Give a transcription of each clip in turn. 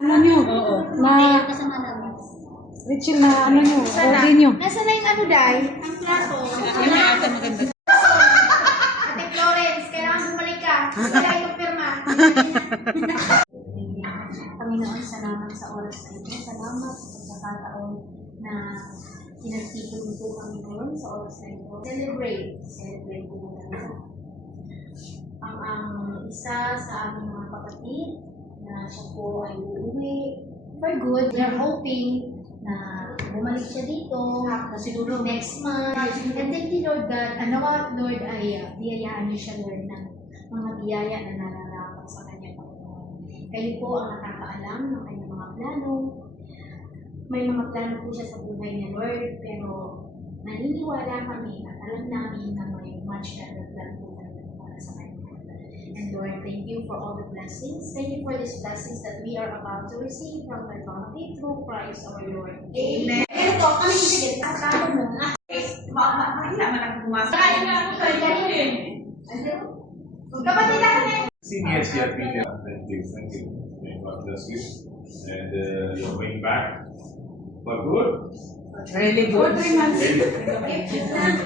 Ano nyo? Oo. Na, Rachel, na ano nyo? Okay nyo? Nasaan na yung ano, Day? Ang plato. Yun na ata maganda. Ate Florence, kailangan bumalik ka. Kailangan yung pirma. Panginoon, salamat sa oras na ito. Salamat sa pagkakataon na pinagtipon mo po kami ngayon sa oras na ito. Celebrate po natin. Ang isa sa aming mga kapatid na siya po ay uuwi for good. We are hoping na bumalik siya dito siguro next month. And thank you, Lord God. Lord, ay biyayaan niyo siya, Lord, ng mga biyaya na nararapat sa kanya, Panginoon. Kayo po ang nakakaalam ng kanyang mga plano. May mga plano po siya sa buhay niya, Lord, pero naniniwala kami at alam namin na may much better plan po para sa kanya. And Lord, thank you for all the blessings. Thank you for these blessings that we are about to receive from the bounty through Christ our Lord. Amen. Ito, kami sige, tatalo mo nga. Mahilaman ang bumas. Kaya nga ako kayo kapatid na kami. Seniors here, Peter. Thank you. May God bless you. And you're going back for good. Really good. 3 months.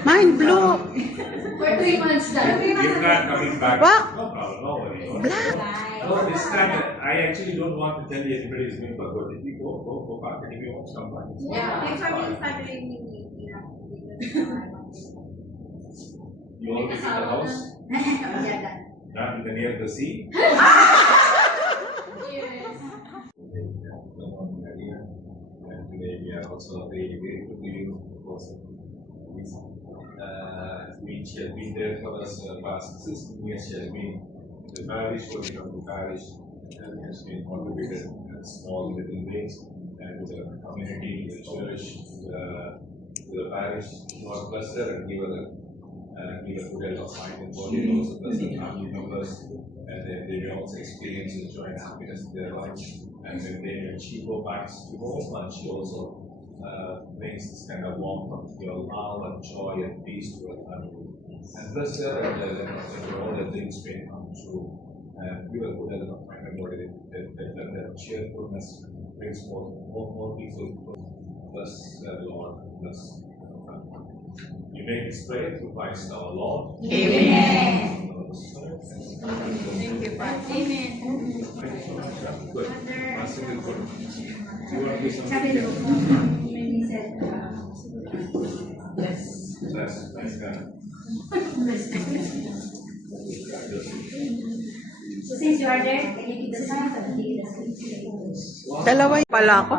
Mind blow. For 3 months na. You're not coming back. What? No problem. No worries. Black. No, this time I actually don't want to tell you anybody is going for good. If you go back. And if you want to come back. Yeah. You already in the house? Not in the near the sea? And today we are also very grateful to you because she has been there for us past 16 years. She has been in the parish, working on the parish, and has been contributed in small little ways and to the community, to the church, to the parish. God bless her and give her good health of mind and body, and also bless the family members, and they may also experience the joy and happiness in their life. And when she goes back to home, and she also brings this kind of warmth, love and joy and peace to her family. And bless her and let all the things may come true. And give her good health of mind and body, that cheerfulness brings more people. Bless the Lord. Bless her family. You may pray through Christ our Lord. Amen. Thank you, Father. Amen. Good. Master is good. Do you want to do Sabi something? mo, he said, Yes. That's nice guy. so since you are there, can you give the sign? Can you give the sign? Dalawa pala ako.